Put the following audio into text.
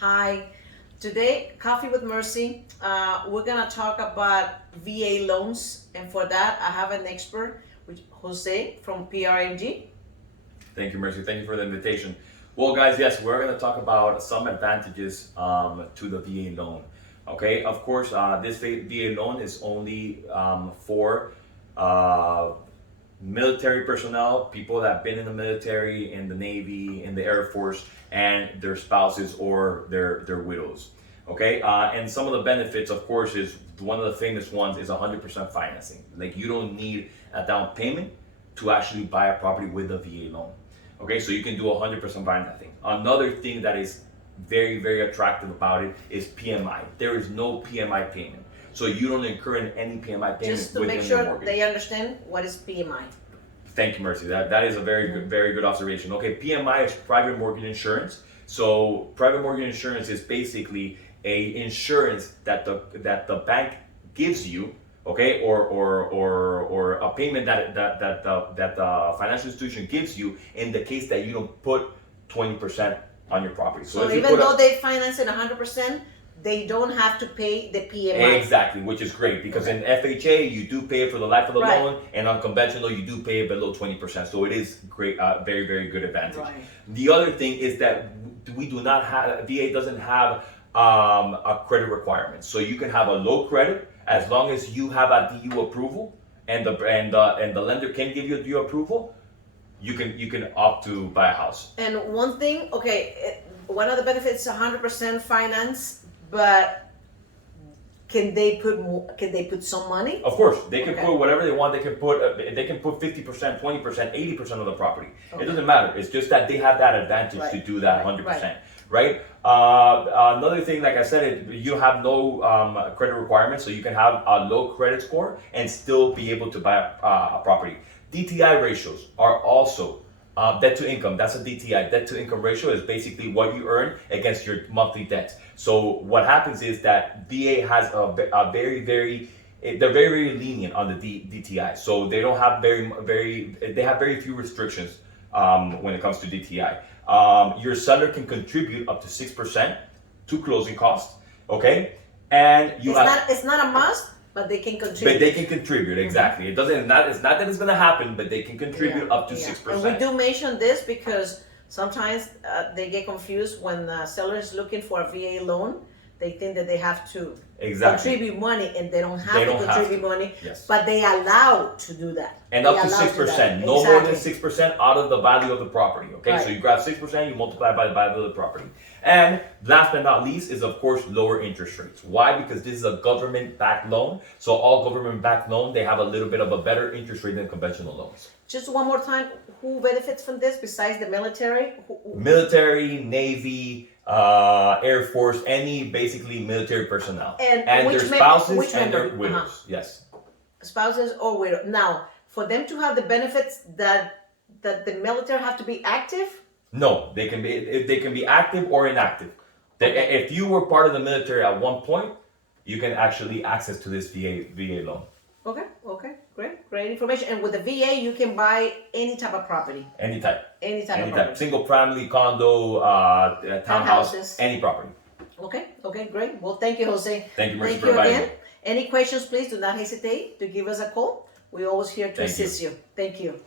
Hi. Today, Coffee with Mercy, we're gonna talk about VA loans, and for that, I have an expert, which Jose from PRMG. Thank you, Mercy. Thank you for the invitation. Well, guys, yes, we're going to talk about some advantages to the VA loan. Okay, of course, this VA loan is only for uh, military personnel, people that have been in the military, in the Navy, in the Air Force, and their spouses or their widows. Okay, and some of the benefits, of course, is one of the famous ones is 100% financing. Like you don't need a down payment to actually buy a property with a VA loan. Okay, so you can do 100% financing. Another thing that is very, very attractive about it is PMI. There is no PMI payment. So you don't incur in any PMI payment Just to within make the sure mortgage. they understand what is PMI. Thank you, Mercy. That is a very good observation. Okay, PMI is private mortgage insurance. So private mortgage insurance is basically a insurance that the bank gives you, okay, or a payment that the financial institution gives you in the case that you don't put 20% on your property. So if you even put though they finance it 100%, they don't have to pay the PMI. Exactly, which is great because Okay. in FHA you do pay it for the life of the Right. loan, and on conventional you do pay it below 20%. So it is great, very good advantage. Right. The other thing is that we do not have VA doesn't have a credit requirement, so you can have a low credit as long as you have a DU approval, and the lender can give you a DU approval. You can opt to buy a house. And one thing, one of the benefits is 100% finance, but can they put some money? Of course, they can Okay. put whatever they want. They can put 50%, 20%, 80% of the property. Okay. It doesn't matter. It's just that they have that advantage to Right, do that right, 100%. Right. Another thing, like I said, you have no credit requirements, so you can have a low credit score and still be able to buy a property. DTI ratios are also debt to income. That's a DTI. Debt to income ratio is basically what you earn against your monthly debts. So what happens is that VA has a they're very lenient on the DTI. So they don't have they have very few restrictions when it comes to DTI. Your seller can contribute up to 6% to closing costs. Okay, and It's not a must, but they can contribute. but they can contribute exactly. It doesn't. It's not that it's going to happen, but they can contribute up to 6%. And we do mention this because sometimes they get confused when the seller is looking for a VA loan. They think that they have to contribute money, and they don't have to contribute money. Yes. But they allow to do that. And They up to allow 6%, do no that. more than 6% out of the value of the property. Okay, Right. so you grab 6%, you multiply by the value of the property. And last but not least is of course lower interest rates. Why? Because this is a government-backed loan. So all government-backed loan, they have a little bit of a better interest rate than conventional loans. Just one more time, who benefits from this besides the military? Military, Navy, Air Force, any basically military personnel, And their which spouses and member? their widows. Yes. Spouses or widow. Now, for them to have the benefits that the military have to be active. No, they can be active or inactive. If you were part of the military at one point, you can actually access to this VA loan. Okay, great information. And with the VA, you can buy any type of property. Any type. Any type of property. Single family, condo, townhouse, Townhouses. any property. Okay, great. Well, thank you, Jose. Thank you, Mercy, Thank for you inviting again. me. Any questions, please do not hesitate to give us a call. We're always here to Thank you. assist you. Thank you.